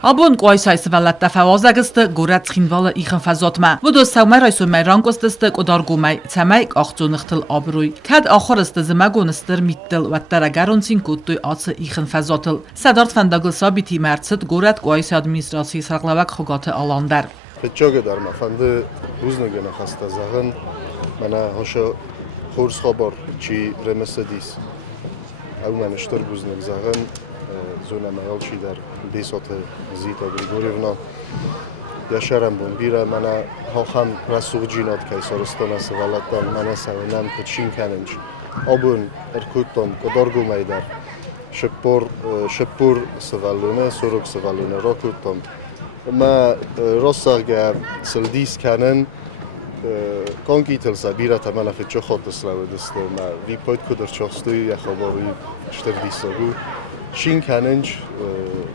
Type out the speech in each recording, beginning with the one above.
Abun qoysaysı vələtdə fəvazəqistə qorət xinvalı ixin fəzotmə. Vudu səvmə raysu məyrankostistə qodarqumay, çəmək axcunıqtıl abruy. Kəd axırıstı zəməqonistır mittil vəttərə gərunsin qutduy atsı ixin fəzotıl. Sədart fəndaqıl sabiti mərçid qorət qoysi administrasiyi sərqlavək xoqatı alandər. Fetçogə darma fəndı buznugənə xasta zağın. Mənə hoşa xurs xabar çi remesədis. Əv mənə ştır buznug zağın. زونه مالشی در بیسات زیتا گریگوریونا یاشرم بون بیره من ها هم رسوق جینات که سرستان سوالتان من سوالم کچین کننج آبون ارکوتم کدارگو میدر شپور سوالونه سرک سوالونه را کوتم ما راستگه سلدیس کنن کانکی تلسا بیره تمام فیچو خود سلام دست ما وی پایت کدر چاستوی یا خبری شتر دیساگو شین کننج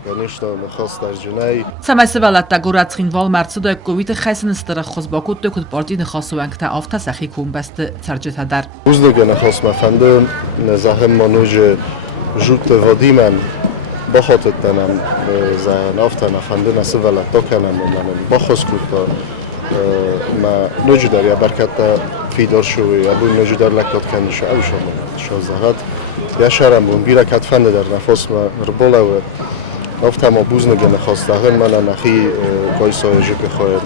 گنشتا مخواست در جنای سمایسی ولدتا گورت خینوال مرسدو کویت خیسن استر خوز باکوت دکود پارتی نخواستو انک تا آفتا سخی کون بست ترجت در بوزدو گه نخواست مفندم نزاهم منوج جوت وادی من بخاطت تنم زن آفتا نفنده نسی ولدتا کنم من بخواست کتا ما نوجو در یا برکتا فیدار شوی ابو نوجو در لکات کنش او شما شازهات یاشرم بون بیره کتفنده در نفس ما ربوله و افتا ما بوزنگه نخواست داغن من نخی کایسای جب خواهد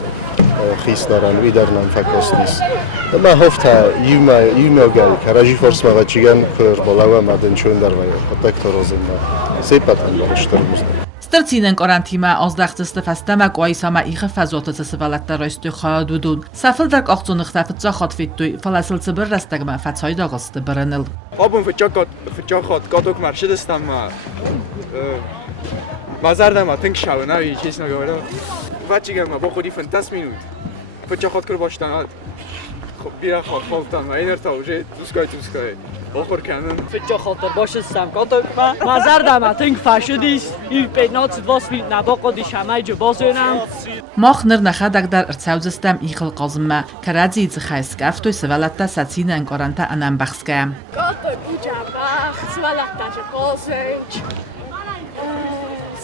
خیس دارن وی در نفکاست نیست ما هفته یوم گل که راجی فرس ما چیگن کر بالا و مدن چون در وی پتکتر روزن سیپتن بالشتر بوزن Strcinen karantima azdaqtıstı fəstəmə qoysama ixi fəzotısı sıvalətdə rəstü xayad udun. Səfildak axcunıq təfitca xatfitduy, falasılcı bir rəstəqmə fətsayda qastı bırınıl. Abun fıçaqat qatok mərşidistan ma. Mazardam ma tınk şavına bir çesna göre. Vaçigam ma bu xudi 50 minut. Fıçaqat kır başdan at. Bir xaltan ma enerta uje tuskay. آخر کردن فکر خاطر باشه سمکات ما مزردم اتنگ فشدیس این پینات واس بی نباقا دی شمای جو بازونم ماخنر نخدق در ارتساوزستم ایخل قازمه کرادزی زخایس کفتوی سوالتا ساتسین انکارانتا انم بخسکم کاتو بوجا بخ سوالتا جو قازنج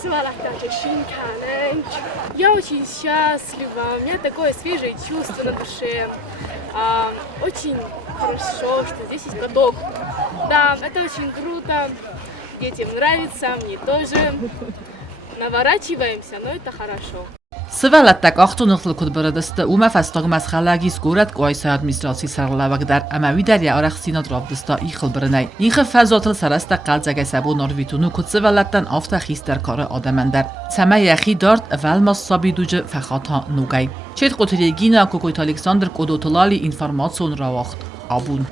سوالتا جو шинканенч я очень счастлива у меня такое свежее чувство на душе очень хорошо, что здесь есть каток. Да, это очень круто. Детям нравится, мне тоже. Наворачиваемся, но это хорошо. Сывалаттак ахтунуqtıl kudbaradısты uma fəstəq məsxəlagis qorət qoysa administrasiya sərlavaqdar əməvi dərya araq sinat rabdısta ixil birnay. İxi fəzotıl sarasta qalcaga səbu norvitunu kutsıvalattan afta xistər karı adamandar. Səmə yaxi dart valmas sabiducu fəxata nugay. Çet qotilegina Kokoyt Aleksandr Kodotolali informasyon ravaxt. Abun.